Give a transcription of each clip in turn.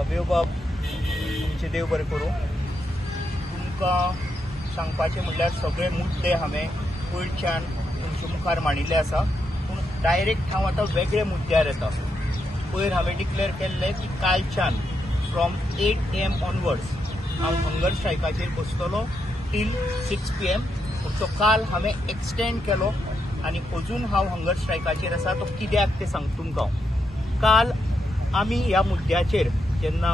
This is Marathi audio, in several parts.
सगळ्यो बाब तुमचे देव बरें करूं. तुमकां सांगपाचें म्हणल्यार सगळे मुद्दे हांवें पयलींच्यान तुमचे मुखार मांडिल्ले आसा, पूण डायरेक्ट हांव आतां वेगळे मुद्द्यार येता. पयर हांवें डिक्लेअर केल्लें की कालच्यान फ्रॉम 8 AM ऑनवर्ड्स हांव हंगर स्ट्रायकाचेर बसतलो टील 6 PM. तो काल हांवें एक्सटेंड केलो आनी अजून हांव हंगर स्ट्रायकाचेर आसा. तो कित्याक तें सांगता तुमकां. काल आमी ह्या मुद्द्याचेर जेन्ना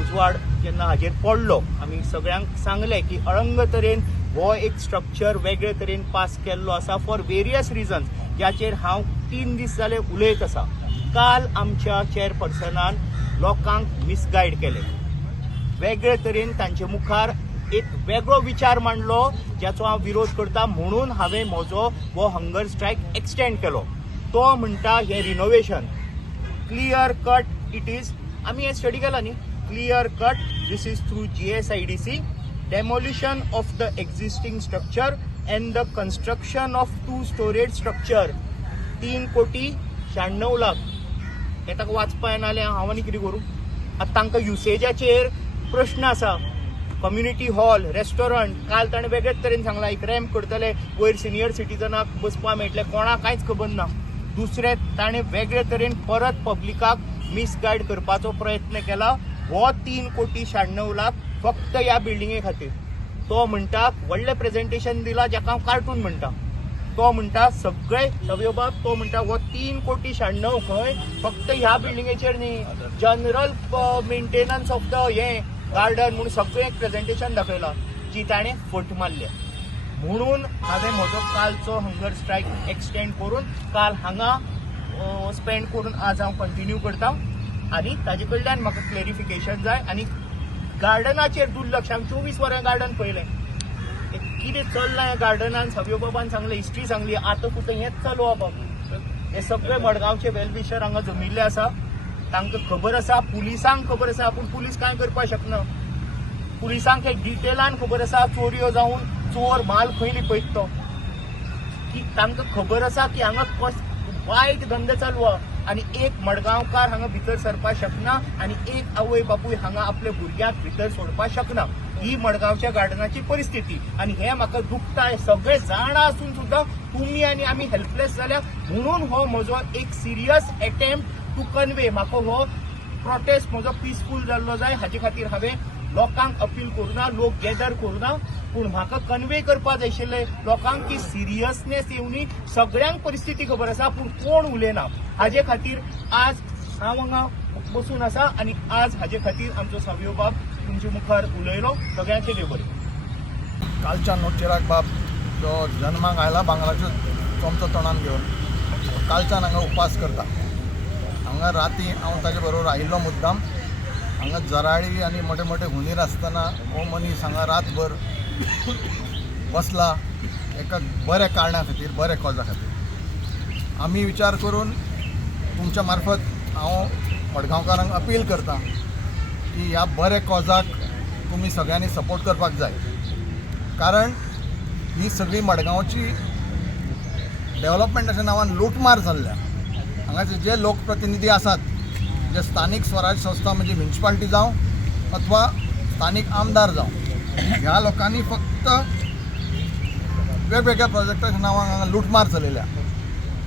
उजवाड जेन्ना हाजेर पडलो, आमी सगळ्यांक सांगलें की अळंग तरेन हो एक स्ट्रक्चर वेगळे तरेन पास केल्लो आसा फॉर वेरियस रिजन्स, ज्याचेर हांव 3 दीस जाले उलयत आसा. काल आमच्या चेअरपर्सनान लोकांक मिसगायड केले, वेगळे तरेन तांचे मुखार एक वेगळो विचार मांडलो ज्याचो हांव विरोध करता. म्हणून हांवें म्हजो हो हंगर स्ट्रायक एक्सटेंड केलो. तो म्हणटा हें renovation clear cut it is. आमी हें स्टडी केला न्ही. Clear cut this is through GSIDC demolition of the existing structure end the construction of 2 storage structure 3,96,00,000. हे ताका वाचपा येनाल्या हांव आनी कितें करूं. आतां तांकां युसेजाचेर प्रश्न आसा. कम्युनिटी हॉल, रेस्टॉरंट, काल ताणें वेगळेच तरेन सांगलां एक रॅम्प करतले, वयर सिनियर सिटीजनाक बसपा मेळटलें, कोणाक कांयच खबर ना. दुसरें ताणें वेगळे तरेन परत पब्लिकाक मिसगायड करपाचो प्रयत्न केला. हो 3,96,00,000 फक्त ह्या बिल्डिंगे खातीर. तो म्हणटा व्हडलें प्रेझेंटेशन दिलां जाका हांव कार्टून म्हणटा. तो म्हणटा सगळे बाब तो म्हणटा हो 3,96,00,000 खंय फक्त ह्या बिल्डिंगेचेर न्ही, general maintenance of the garden म्हणून सगळें एक प्रेझेंटेशन दाखयलां जी ताणें फट मारल्या. म्हणून हांवें म्हजो कालचो हंगर स्ट्रायक एक्सटेंड करून काल हांगा स्पेंड करून आज हांव कंटिन्यू करता. आनी ताजे कडल्यान म्हाका क्लेरिफिकेशन जाय. आनी गार्डनाचेर दुर्लक्ष, हांवें 24 वरां गार्डन पळयलें, कितें चल्लां ह्या गार्डनान. सगळ्यो बाबान सांगलें, हिस्ट्री सांगली, आतां कुठं हेंच चालू आहा बाबा. हे सगळे मडगांवचे वेलविशर हांगा जमिल्ले आसा. तांकां खबर आसा, पुलिसांक खबर आसा, पूण पुलीस कांय करपाक शकना. पुलिसांक एक डिटेलान खबर आसा चोरयो जावन चोर माल खंय लिपयता तो. की तांकां खबर आसा की हांगा वायट धंदे चालू आहा. आनी एक मडगांवकार हांगा भितर सरपाक शकना आनी एक आवय बापूय हांगा आपल्या भुरग्यांक भितर सोडपाक शकना. ही मडगांवच्या गार्डनाची परिस्थिती. आनी हे म्हाका दुखता. हे सगळे जाणा आसून सुद्दां तुमी आनी आमी हेल्पलेस जाल्या. म्हणून हो म्हजो एक सिरियस अटेम्प्ट टू कन्वे. म्हाका हो प्रोटेस्ट म्हजो पिसफूल जाल्लो जाय, हाजे खातीर हांवें लोकांक अपील करूना, लोक गॅदर करूना. पूण म्हाका कन्वे करपा जाय आशिल्लें लोकांक की सिरियसनेस येवनी. सगळ्यांक परिस्थिती खबर आसा पूण कोण उलयना. हाजे खातीर आज हांव हांगा बसून आसा आनी आज हाजे खातीर आमचो सगळ्यो बाब तुमचे मुखार उलयलो. सगळ्यांचे देव बरें. कालच्या चिराग बाब जो जन्माक आयला बांगलाच्यो चमचो तोंडान घेवन कालच्यान हांगा उपास करता. हांगा राती हांव ताजे बरोबर आयिल्लो मुद्दाम. हांगा जराळी आनी मोठे मोठे हुंदीर आसतना हो मनीस हांगा रातभर बसला एका बऱ्या कारणा खातीर, बऱ्या कॉजा खातीर. आमी विचार करून तुमच्या मार्फत हांव मडगांवकारांक अपील करता की ह्या बऱ्या कॉजाक तुमी सगळ्यांनी सपोर्ट करपाक जाय. कारण ही सगळी मडगांवची डेव्हलपमेंटाच्या नांवान लुटमार जाल्ल्या. हांगाचे जे लोकप्रतिनिधी आसात, जे स्थानिक स्वराज संस्था म्हणजे म्युनिसिपालिटी जावं अथवा स्थानिक आमदार जावं, ह्या लोकांनी फक्त वेगवेगळ्या प्रोजेक्टाच्या नांवान हांगा लुटमार चलयल्या.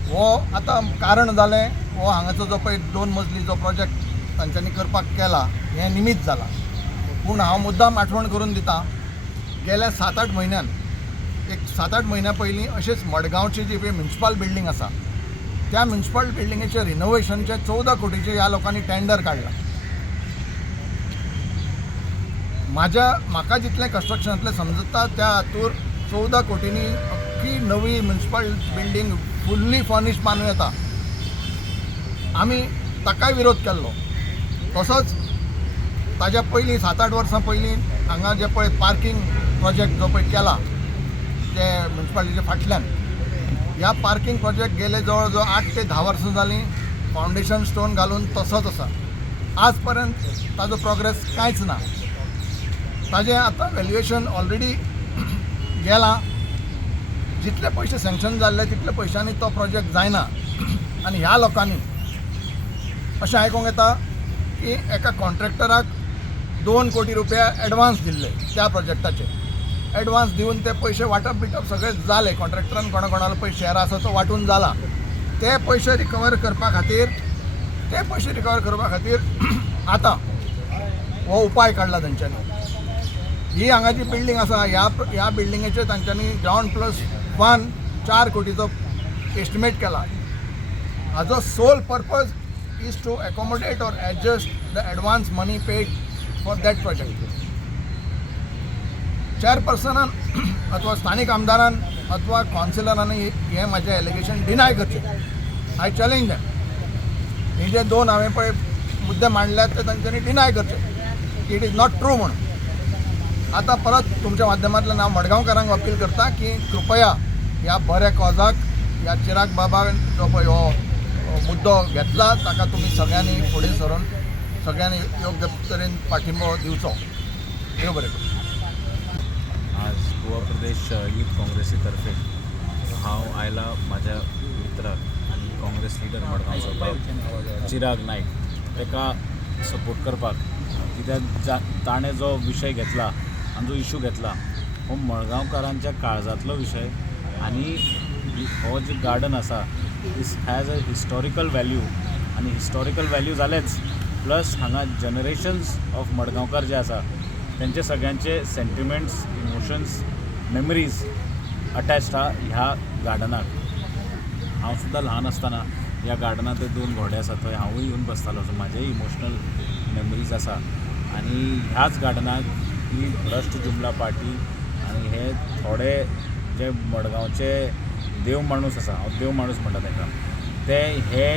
हो आतां कारण जालें, हो हांगाचो जो पळय 2 मजली जो प्रोजेक्ट तांच्यांनी करपाक केला हें निमित्त जाला. पूण हांव मुद्दाम आठवण करून दिता, गेल्या 7-8 म्हयन्यान, एक 7-8 म्हयन्या पयलीं अशेंच मडगांवची जी पळय म्युनिसिपल बिल्डींग आसा, त्या म्युनिसिपल बिल्डिंगेचे रिनोवेशनचे 14 कोटीचे ह्या लोकांनी टेंडर काडला. म्हाका जितलें कन्स्ट्रक्शनांतलें समजता त्या हातूर 14 कोटींनी अख्खी नवी म्युनिसिपल बिल्डींग फुल्ली फर्निश्ड बांदूं येता. आमी ताकाय विरोध केल्लो. तसोच ताज्या पयलीं 7-8 वर्सां पयलीं हांगा जे पळय पार्किंग प्रोजेक्ट जो पळय केला जे म्युनिसिपालिटीचे फाटल्यान, ह्या पार्किंग प्रोजेक्ट गेले जवळ जवळ 8 ते 10 वर्सां जालीं फावंडेशन स्टोन घालून तसोच आसा. आज पर्यंत ताजो प्रोग्रेस कांयच ना. ताजें आतां व्हॅल्युएशन ऑलरेडी गेलां. जितले पयशे सँक्शन जाल्ले तितले पयशांनी तो प्रोजेक्ट जायना. आनी ह्या लोकांनी अशें आयकूंक येता की एका कॉन्ट्रॅक्टराक 2 कोटी रुपया एडवान्स दिल्ले त्या प्रोजेक्टाचे. एडवान्स दिवन ते पयशे वाटप बिटप सगळे जाले. कॉन्ट्रॅक्टरान कोणाला पयशे शेअर आसा तो वाटून जाला. ते पयशे रिकवर करपा खातीर आतां हो उपाय काडला तांच्यांनी. ही हांगाची बिल्डींग आसा, ह्या बिल्डिंगेचे तांच्यांनी ग्राउंड प्लस 1 4 कोटीचो एस्टिमेट केला. हाजो sole purpose is to accommodate or adjust the advance money paid for that project. चेअरपर्सनान अथवा स्थानिक आमदारान अथवा कावन्सिलरांनी हे माझे एलिगेशन डिनाय करचे. I challenge them. हे जे 2 हांवें पळय मुद्दे मांडल्यात ते तांच्यांनी डिनाय करचे. इट इज नॉट ट्रू म्हणून. आता परत तुमच्या माध्यमांतल्यान हांव मडगांवकारांक अपील करता की कृपया ह्या बऱ्या कॉजाक ह्या चिराग बाबान जो पळय हो मुद्दो घेतला ताका तुमी सगळ्यांनी फुडें सरून सगळ्यांनी योग्य तरेन पाठिंबो दिवचो. देव बरें करूं. आज गोवा प्रदेश यूथ काँग्रेसीतर्फे हांव आयला माझ्या मित्राक आनी काँग्रेस लिडर मडगांवचो चिराग नायक ताका सपोर्ट करपाक. कित्याक ताणें जो विशय घेतला आनी जो इशू घेतला हो मडगांवकारांच्या काळजांतलो विशय. आनी हो जे गार्डन आसा दिस हॅज अ हिस्टॉरिकल व्हॅल्यू. आनी हिस्टॉरिकल व्हॅल्यू जालेच प्लस हांगा जनरेशन्स ऑफ मडगांवकार जे आसा त्यांचे सगळ्यांचे सेंटिमेंट्स, इमोशन्स, मेमरीज अटॅच्ड आहा ह्या गार्डनाक. हांव सुद्दां ल्हान आसतना ह्या गार्डनांत ते 2 घोडे आसा थंय हांवूय येवन बसतालो. सो म्हाजेय इमोशनल मेमरीज आसा. आनी ह्याच गार्डनाक ही भ्रश्ट जुमला पार्टी आनी हे थोडे जे मडगांवचे देव माणूस आसा, हांव देव माणूस म्हणटा तांकां, ते हे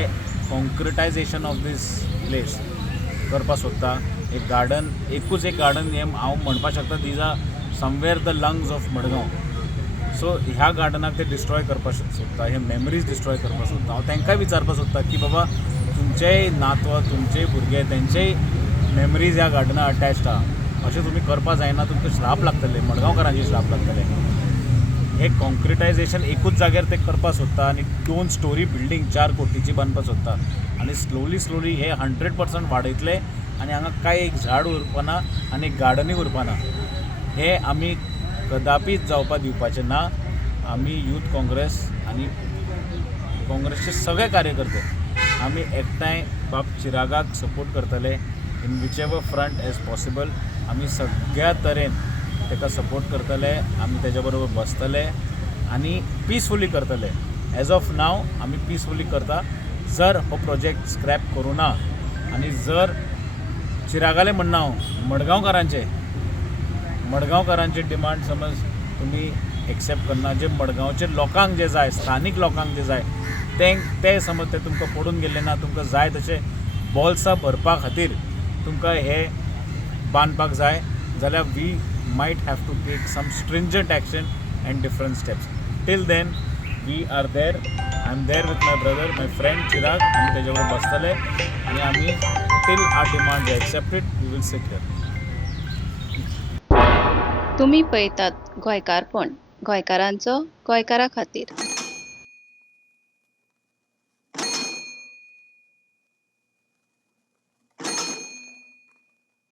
कॉन्क्रिटायजेशन ऑफ दीस प्लेस करपाक सोदता. एक गार्डन, एकूच एक गार्डन हे हांव म्हणपाक शकता these are somewhere the lungs of Madgaon. So ह्या गार्डनाक ते डिस्ट्रॉय करपाक सोदता, हे मेमरीज डिस्ट्रॉय करपाक सोदता. हांव तांकांय विचारपाक सोदता की बाबा तुमचेय नातव, तुमचेय भुरगे, तेंचेय मेमरीज ह्या गार्डना अटॅच्ड आहा. अशें तुमी करपा जायना. तुमकां श्राप लागतले, मडगांवकारांचे श्राप लागतले. हे कॉन्क्रिटायजेशन एकूच जाग्यार ते करपाक सोदता आनी 2 स्टोरी बिल्डींग 4 कोटीची बांदपाक सोदता. आनी स्लोली हे 100% वाडयतले आनी हांगा कांय एक झाड उरपाना आनी एक गार्डनूय उरपाना. हे आमी कदापीच जावपाक दिवपाचें ना. आमी यूथ काँग्रेस आनी काँग्रेसचे सगळे कार्यकर्ते आमी एकठांय बाब चिरागाक सपोर्ट करतले in whichever front as possible. आमी सगळ्या तरेन ताका सपोर्ट करतले. आमी तेज्या बरोबर बसतले आनी पिसफुली करतले. एज ऑफ नाव आमी पिसफुली करता. जर हो प्रोजेक्ट स्क्रॅप करूं ना आनी जर चिरागाले म्हणणं हांव मडगांवकारांचे डिमांड समज तुमी एक्सेप्ट करना, जे मडगांवचे लोकांक जे जाय, स्थानीक लोकांक जे जाय ते समज ते तुमकां पडून गेल्ले ना, तुमकां जाय तशें बॉल्सां भरपा खातीर तुमकां हे बांदपाक जाय जाल्यार we might have to take some stringent action and different steps. Till then we are there. I am there with my brother, my friend Chirag. आमी तेजे बरोबर बसतले आनी आमी till our demand is accepted we will sit here. तुम्ही पळयतात गोंयकारपण, गोंयकारांचो गोंयकारा खातीर.